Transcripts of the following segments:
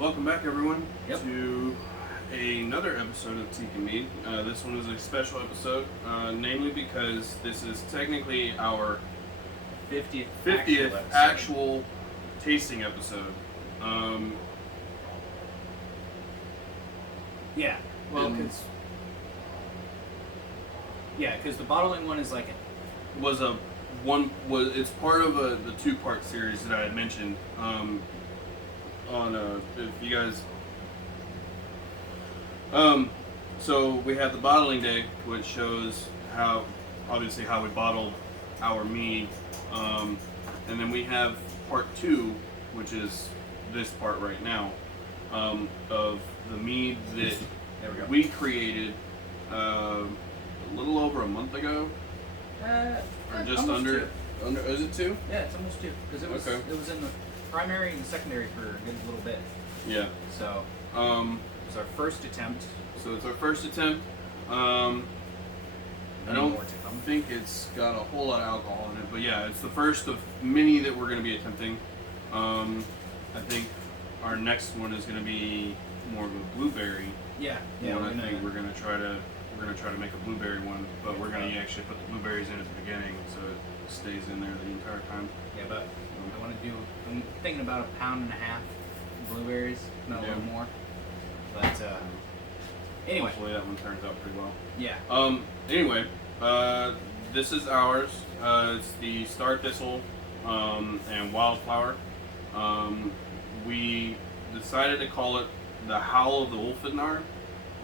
Welcome back, everyone, Yep. to another episode of Teak and Mead. This one is a special episode, namely because this is technically our 50th actual tasting episode. Yeah. Well, And- because the bottling one is like it's part of the two-part series that I had mentioned. If you guys, so we have the bottling day, which shows how we bottled our mead, and then we have part 2, which is this part right now, of the mead that there we go. we created a little over a month ago, or just almost under. two. Under is it 2? Yeah, it's almost 2 because it was Okay. it was in the primary and secondary for a good little bit. Yeah. So it's our first attempt. So it's our first attempt. I Many don't more to come. think it's got a whole lot of alcohol in it, but yeah, it's the first of many that we're going to be attempting. I think our next one is going to be more of a blueberry Yeah. one. We're I think we're going to try to make a blueberry one, but we're going to actually put the blueberries in at the beginning, so it stays in there the entire time. Yeah, but I want to do. I'm thinking about 1.5 pounds blueberries, not a little more. But anyway, Hopefully that one turns out pretty well. yeah. Anyway, this is ours. It's the Star Thistle and Wildflower. We decided to call it the Howl of the Ulfednar.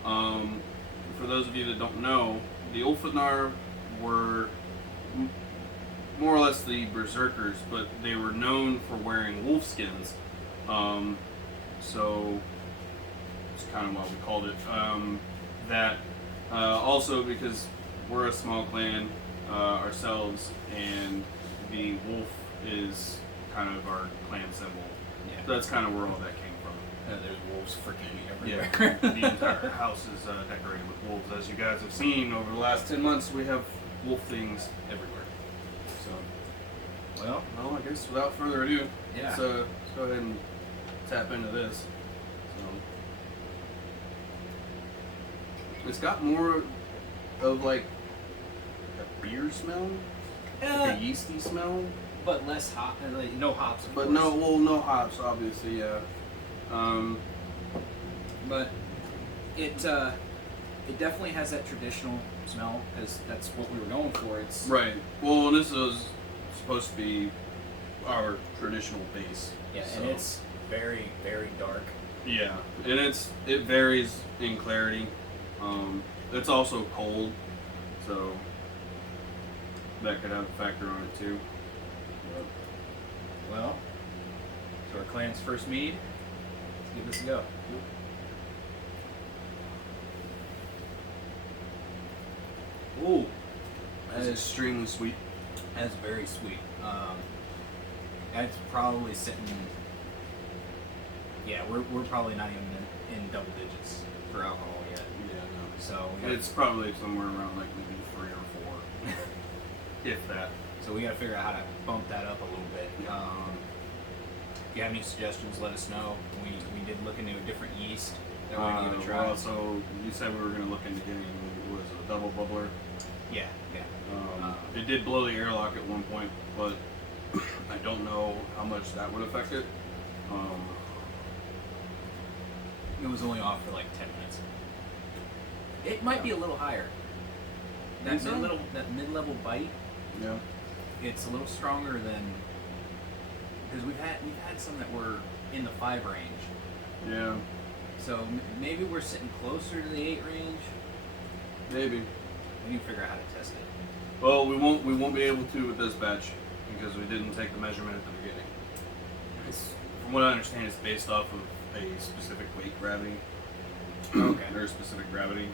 For those of you that don't know, the Ulfednar were more or less the berserkers, but they were known for wearing wolf skins. So it's kind of why we called it that. Also because we're a small clan ourselves, and the wolf is kind of our clan symbol. Yeah. So that's kind of where all that came from. There's wolves freaking everywhere. Yeah, the entire house is decorated with wolves. As you guys have seen over the last 10 months, we have wolf things everywhere. So, Well, I guess without further ado, Yeah. let's go ahead and tap into this. So, it's got more of like a beer smell, like a yeasty smell, but less hop, like, no hops. Of but course. no hops, obviously, yeah. But it definitely has that traditional smell, because that's what we were going for. It's Right. Well, this is supposed to be our traditional base. yeah, so. and it's very, very dark. Yeah, and it varies in clarity. It's also cold, so that could have a factor on it too. Well, so our clan's first mead. Let's give this a go. Ooh, It's extremely sweet. that's very sweet. That's probably sitting. Yeah, we're probably not even in double digits for alcohol yet. Yeah, no. So we gotta, It's probably somewhere around like maybe 3 or 4, if that. so we got to figure out how to bump that up a little bit. If you have any suggestions, let us know. We did look into a different yeast that we're gonna give a try. Well, so you said we were going to look into getting was a double bubbler. Yeah. It did blow the airlock at one point, but I don't know how much that would affect it. It was only off for like 10 minutes. It might be a little higher. Think so? That mid-level bite, Yeah. it's a little stronger than, because we've had some that were in the 5 range. Yeah. So maybe we're sitting closer to the 8 range. Maybe. We need to figure out how to test it. Well, we won't be able to with this batch because we didn't take the measurement at the beginning. It's, from what I understand, it's based off of a specific weight gravity. Okay. Or specific gravity.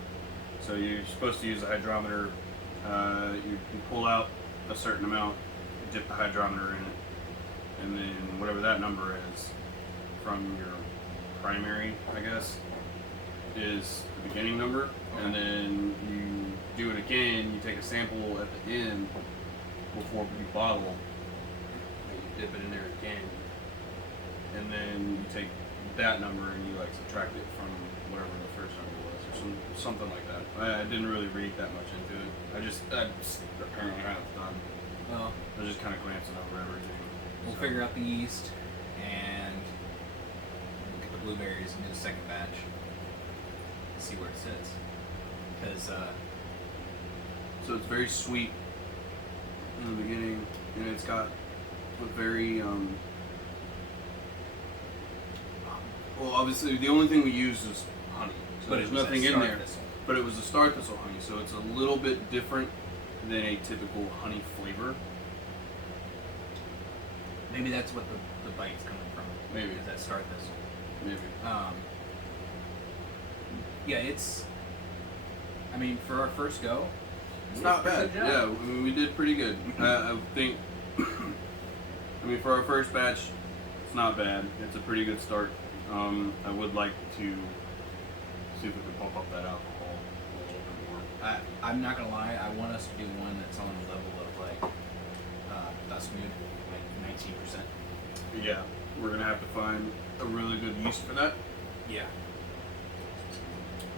So you're supposed to use a hydrometer. You pull out a certain amount, dip the hydrometer in it, and then whatever that number is from your primary, I guess, is the beginning number. Okay. And then you do it again. You take a sample at the end before you bottle, and you dip it in there again, and then you take that number and you like subtract it from whatever the first number was, or something like that. I didn't really read that much into it. I just apparently haven't done. Well, I was just kind of glancing over everything. we'll figure out the yeast and look at the blueberries and do the second batch. See where it sits. Because, So it's very sweet in the beginning, and it's got a very well, obviously the only thing we use is honey, so but there's it was nothing that in star there. thistle. But it was a star thistle honey, so it's a little bit different than a typical honey flavor. Maybe that's what the bite's coming from. Maybe. Is that star thistle. Maybe. Yeah, it's. I mean, for our first go, It's not bad. good job. Yeah, I mean, we did pretty good. I think. I mean, for our first batch, it's not bad. It's a pretty good start. I would like to see if we can pump up that alcohol a little bit more. I'm not gonna lie. I want us to do one that's on the level of like dust mood, like 19%. Yeah, we're gonna have to find a really good yeast for that. Yeah.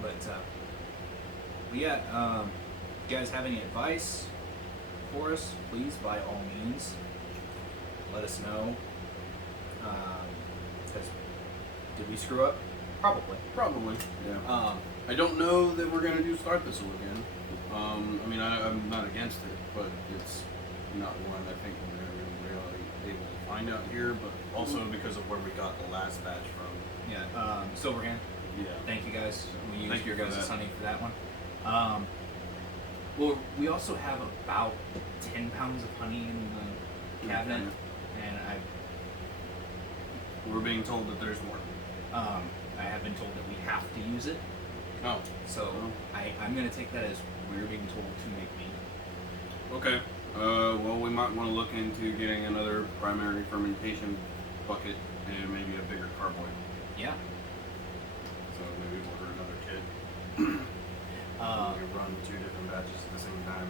But yeah, you guys have any advice for us? Please, by all means, let us know. Because did we screw up? Probably. Probably. Yeah. I don't know that we're gonna do star thistle again. I mean, I'm not against it, but it's not one I think we're gonna really able to find out here. But also because of where we got the last batch from. Yeah. Silverhand. Yeah. Thank you guys. We used Thank your you for guys' that. honey for that one. Well, we also have about 10 pounds of honey in the cabinet, and We're being told that there's more. I have been told that we have to use it. Oh. So I'm going to take that as we're being told to make mead. Okay. Well, we might want to look into getting another primary fermentation bucket and maybe a bigger carboy. Yeah. So maybe order another kit. We run 2 different batches at the same time.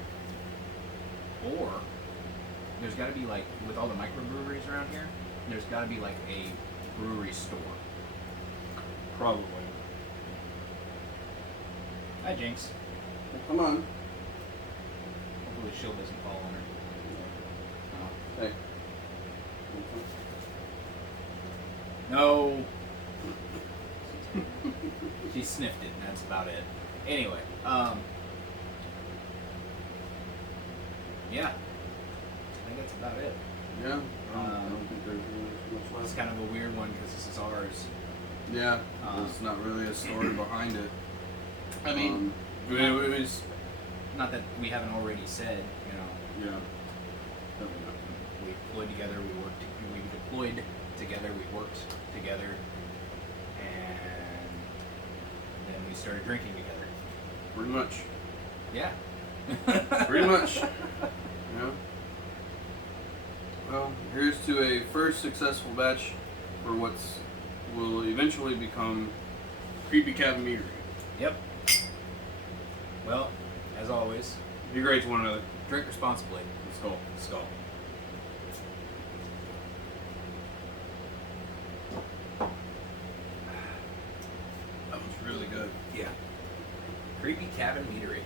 Or there's got to be like, with all the microbreweries around here, there's got to be like a brewery store. Probably. Hi, Jinx. Well, come on. Hopefully the shield doesn't fall on her. Hey. No. She sniffed it, and that's about it. Anyway, yeah, I think that's about it. Yeah. I don't think there's really much It's left. kind of a weird one because this is ours. Yeah. There's not really a story behind it. I mean, it was. not that we haven't already said, you know, Yeah. Definitely not. we deployed together, we deployed together, we worked together, and then we started drinking together. Pretty much. Yeah. Pretty much. Yeah. Well, here's to a first successful batch for what's will eventually become Creepy Cabin Meadery. Yep. Well, as always, Be great to one another. drink responsibly. Let's go. Skøl. That was really good. Yeah. Creepy Cabin Meadery.